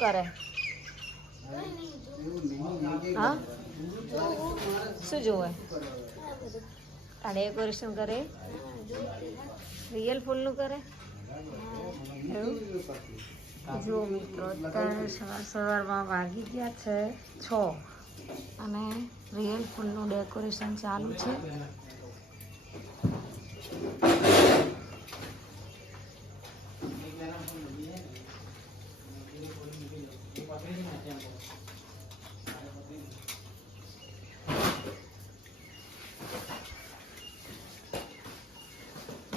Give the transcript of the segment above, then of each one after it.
કરે? હા? શું જોવે? આ ડેકોરેશન કરે? રિયલ ફૂલનું કરે? જો મિત્રો અત્યારે સવાર સવારમાં વાગી ગયા છે છ. અને રિયલ ફૂલનું ડેકોરેશન ચાલુ છે?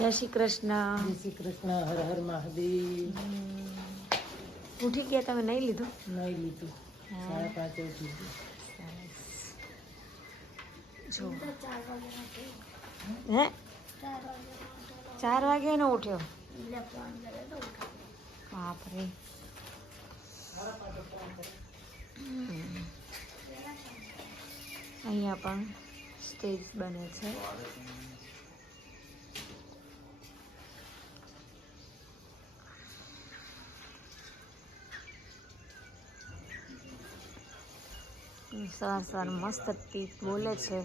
જય શ્રી કૃષ્ણ. જય શ્રી કૃષ્ણ હર હર મહાદેવ. ઉઠી ગયા તમે નહીં લીધું? નહીં લીધું. સાડા પાંચે ઉઠી જો. હે? ચાર વાગે નો ઉઠ્યો? બાપરે. અહીંયા પણ સ્ટેજ બને છે. સવાર સવાર મસ્ત પીક બોલે છે.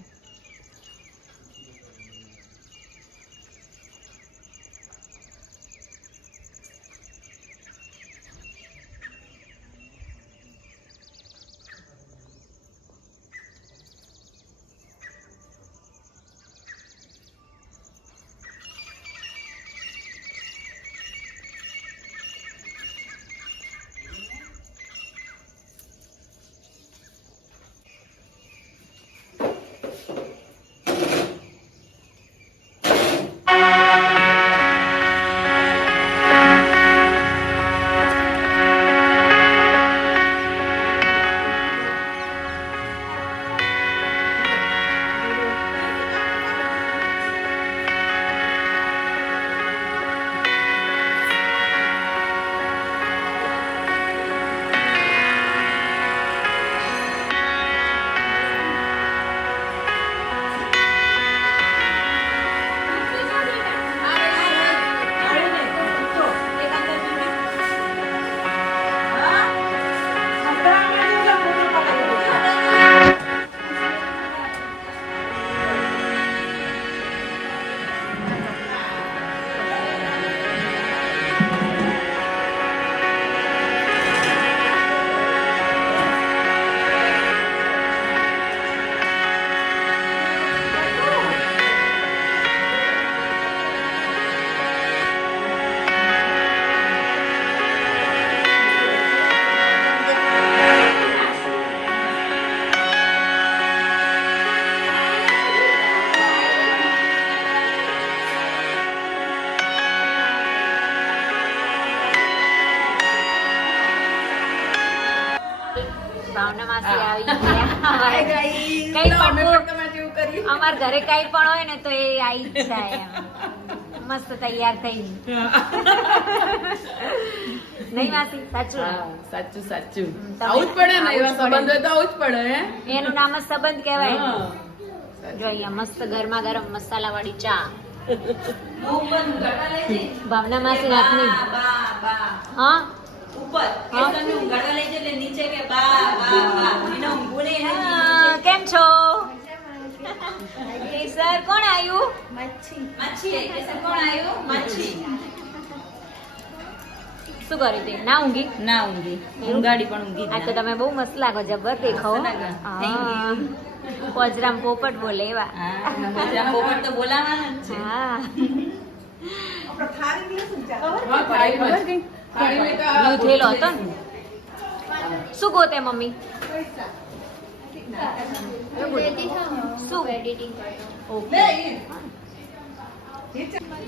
ઘરે કઈ પણ હોય ને તો એ આવી જ જાય મસ્ત તૈયાર થઈ. નહીં માસી સાચું? સાચું સાચું. આવું જ પડે ને એવા સંબંધ હોય તો આવું જ પડે એનું નામ જ સંબંધ કહેવાય. ને. જો અહીંયા મસ્ત ગરમા ગરમ મસાલા વાળી ચા. ભાવના માસી હાથની? હા, કેમ છો? સર કોણ આવ્યું શું કર્યું તે ના ઊંઘી? ના ઊંઘી. ઊંઘાડી પણ ઊંઘી આ તો તમે બહુ મસ્ત લાગો જબર you. પોજરામ પોપટ બોલે એવા. પોજરામ પોપટ તો બોલાવાના જ છે. હા. હતો શું ગોતે મમ્મી? ઓકે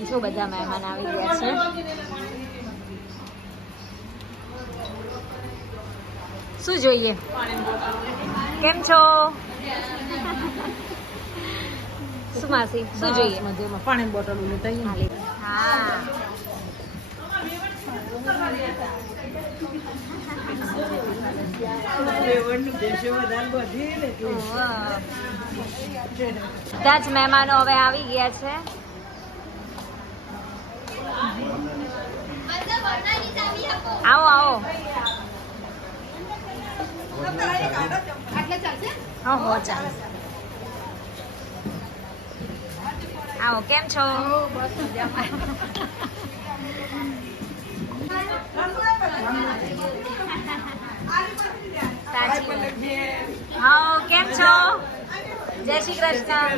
જો બધા મહેમાન આવી ગયા છે. શું જોઈએ? કેમ છો? શું માસી? શું જોઈએ? મધ્યમાં પાણીની બોટલ લેતા હા. બધા જ મહેમાનો હવે આવી ગયા છે. આવો આવો. હા હો ચાલ. આવો, કેમ છો? સાચી હા કેમ છો? જય શ્રી કૃષ્ણ.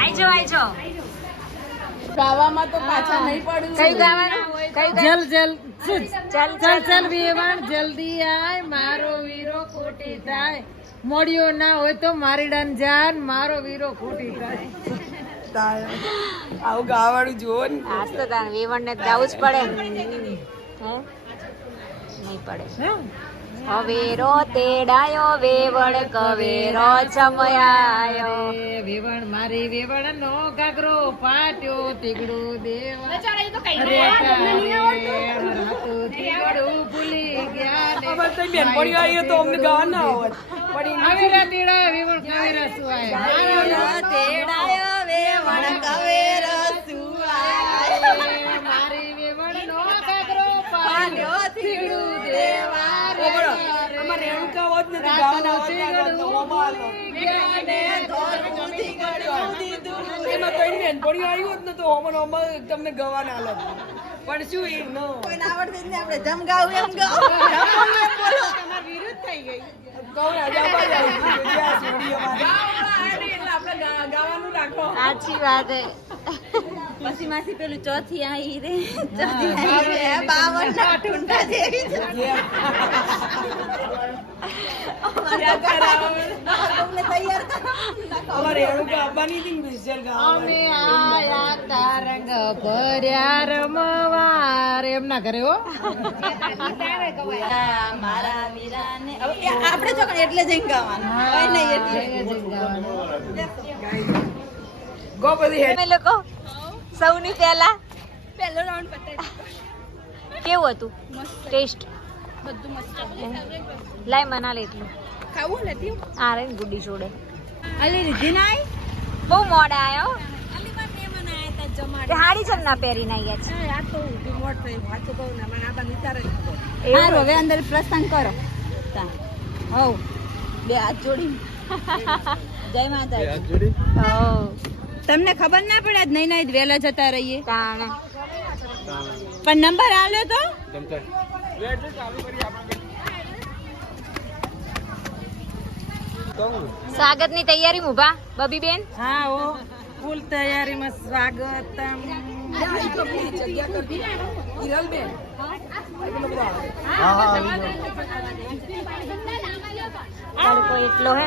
આઈજો આઈજો. ગાવામાં તો પાછા નહીં પડ્યું કયું ગાવાનું? કયું જલ જલ ચલ ચલ ચલ વિવાન જલ્દી આય. મારો વીરો ખોટી થાય. મોડિયો ના હોય તો મારી ડન જાન મારો વીરો ખોટી થાય. આવું ગાવાળું જુઓ ને. આજ તો તારે વેવણ ને જવું જ પડે. હે? નહીં પડે. હવેરો તેડાયો વેવણ કવેરો ચમયાયો એ વેવણ મારી વેવણ નો ગાગરો પાટ્યો તીગડું દેવા. ભૂલી ગયા તો અમને ગાવા ના આવત પણ કાવેરા તીડા વેવણ કાવેરા સુવાય. તેડાયો વેવણ કવેરો સુવાય. મારી વેવણ નો કાકરો પાટ્યો તીગડું દેવા રે. ઓબળો, રે. અમારે રેણુકા હોત ને તો ગાવાના આવત ના આવત તો એમાં કઈ બેનપણીઓ આવી જ ન તો ઓમાં ને તમને ગવા ના હાલત પણ શું એ નો. કહું. ને, આજે આવા જ આવી ગયું. જ્યાં સ્ટુડિયોમાં. ગાવાનું રાખો. સાચી વાત હે. પછી માસી પેલું ચોથી આવી રે. અમારે રેણુકા આવવાની હતી ને વિશાલ ગાવા અમે આયા તા ભર્યા રમવાર. એમના ઘરે હો. મારા વીરાને હવે એ આપણે જો એટલે જઈને ગાવાનું. હોય નહીં એટલે. ગો બધી લોકો સૌની પહેલા? પહેલો રાઉન્ડ પતાવી કેવું હતું? ટેસ્ટ બધું મસ્ત. લાય મના લે એટલું. ખાવું નથી આ રે ગુડી જોડે. અલે રીધી ના બહુ મોડા આયો. અલી માં મહેમાન આયા તા જમાડ. તે હાડી છે ના પહેરીને આવ્યા છે. આ તો ઊંધી મોટ થઈ. વાંચો કહું ને મને આ બા નિતારે જ ખબર. હવે અંદર પ્રસંગ કરો. તા. હવ. બે હાથ જોડી જય માતાજી. હો તમને ખબર ના પડે નહીં નહીં વેલા જતા રહીએ. પણ નંબર આલ્યો તો? સ્વાગતની તૈયારી ઊભા બબી બેન હા ઓ. ફૂલ તૈયારીમાં માં સ્વાગત એટલો હે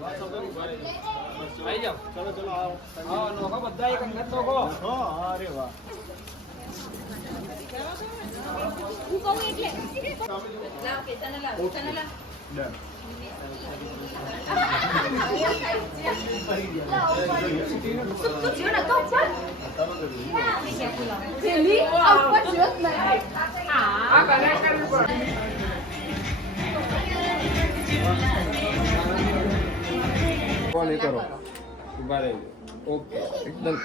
આવી જાઓ ચલો ચલો આવો આવો નોખો બધા એક અંગત નોખો અરે વાહ કોલ એ કરો ઊભા રહેજો ઓકે એકદમ હા હા કરી દીધું બધું કરો. લા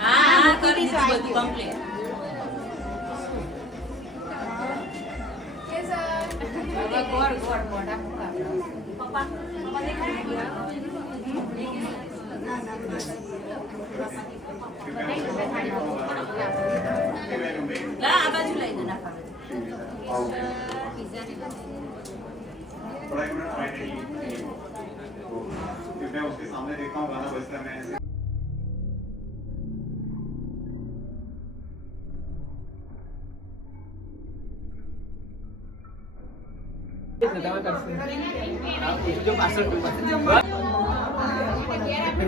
હા બાજુ લઈ દે નાખા थोड़ा एक मिनट फाइनली फिर मैं उसके सामने देखता हूँ गाना बजता है मैं ऐसे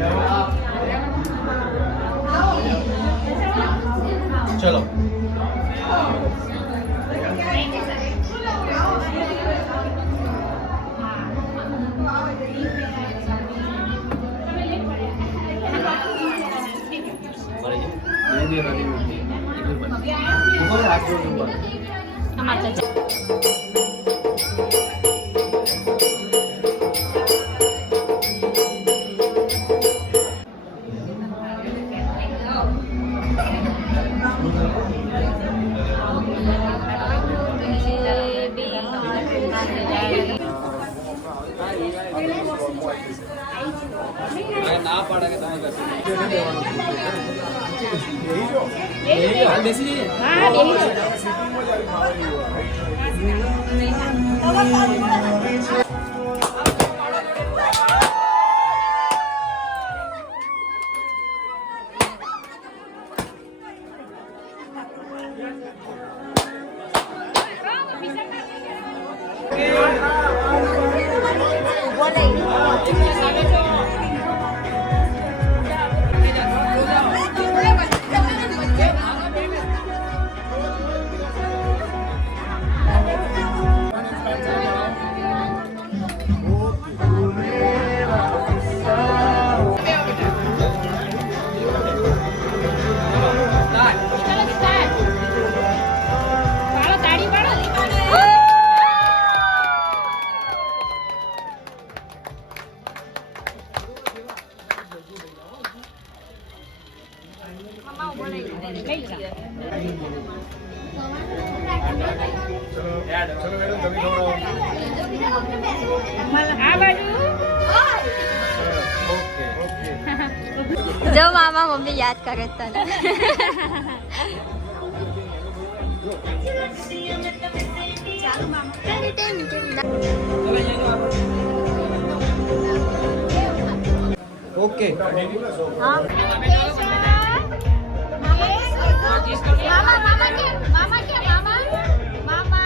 ચલો ના પાડે કે તમે બેસી જઈએ જો મામા મમ્મી યાદ કરે તને okay Mama, mama Kim, mama mama.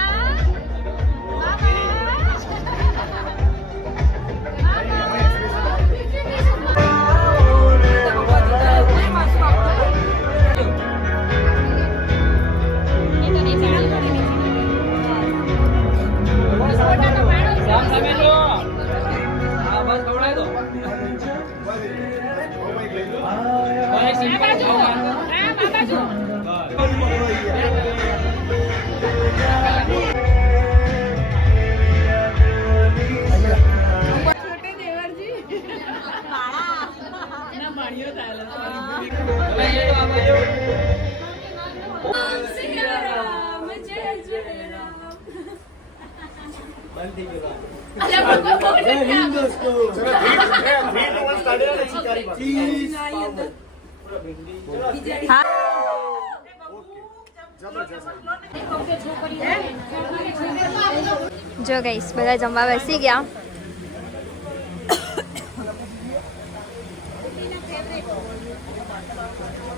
Hi. જો ગઈશ બધા જમવા બેસી ગયા.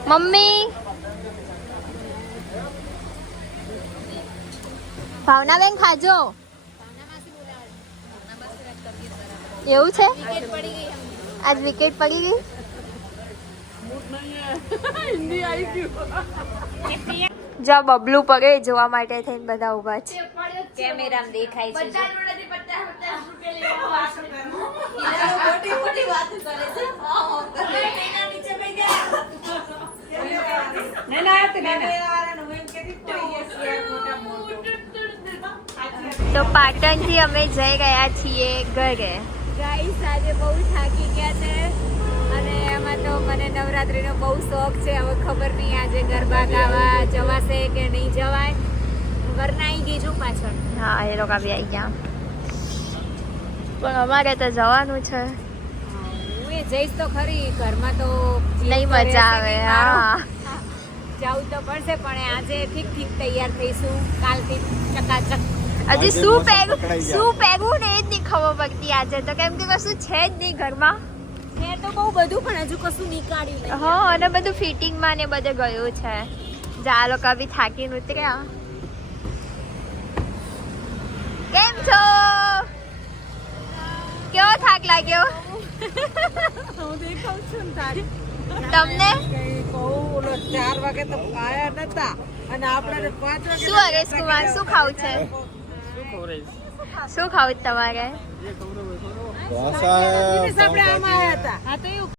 મમ્મી. ભાવનાબેન ખાજો. એવું છે? આજ વિકેટ પડી ગઈ? જ્યાં બબલું પડે જોવા માટે થઈને બધા ઊભા છે. કેમેરામાં દેખાય છે. તો પાટણથી અમે જઈ ગયા છીએ ઘરે. ગાઈસ આજે બહુ થાકી ગયા છે. તો મને નવરાત્રિનો બહુ શોખ છે. હવે ખબર નહીં આજે ગરબા ગાવા જવાશે કે નહીં જવાય. વરના આવી ગઈ છું પાછળ. હા એ લોકો બી આવી ગયા. પણ અમારે તો જવાનું છે. હું એ જઈશ તો ખરી. ઘરમાં તો નહીં મજા આવે હા. જવું તો પડશે પણ આજે ઠીક ઠીક તૈયાર થઈશું. કાલથી ચકાચક. હજી શું પહેરું? શું પહેરું ને એ જ નહીં ખબર પડતી આજે. તો કેમ કે કશું છે જ નહીં ઘરમાં. છે તો બહુ બધું પણ હજુ કશું નીકાળ્યું નહીં. હા અને બધું ફિટિંગમાં ને બધે ગયું છે. જા લોકો બી થાકીને ઉતર્યા. કેમ છો? કેવો થાક લાગ્યો? હું દેખાઉં છું તારી. તમને? ચાર વાગે તો આયા નતા. અને આપણે પાંચ વાગે શું હરેશ કુમાર શું ખાવું છે? શું ખાવું? છે તમારે આપણે આમાં હતા. હા તો એવું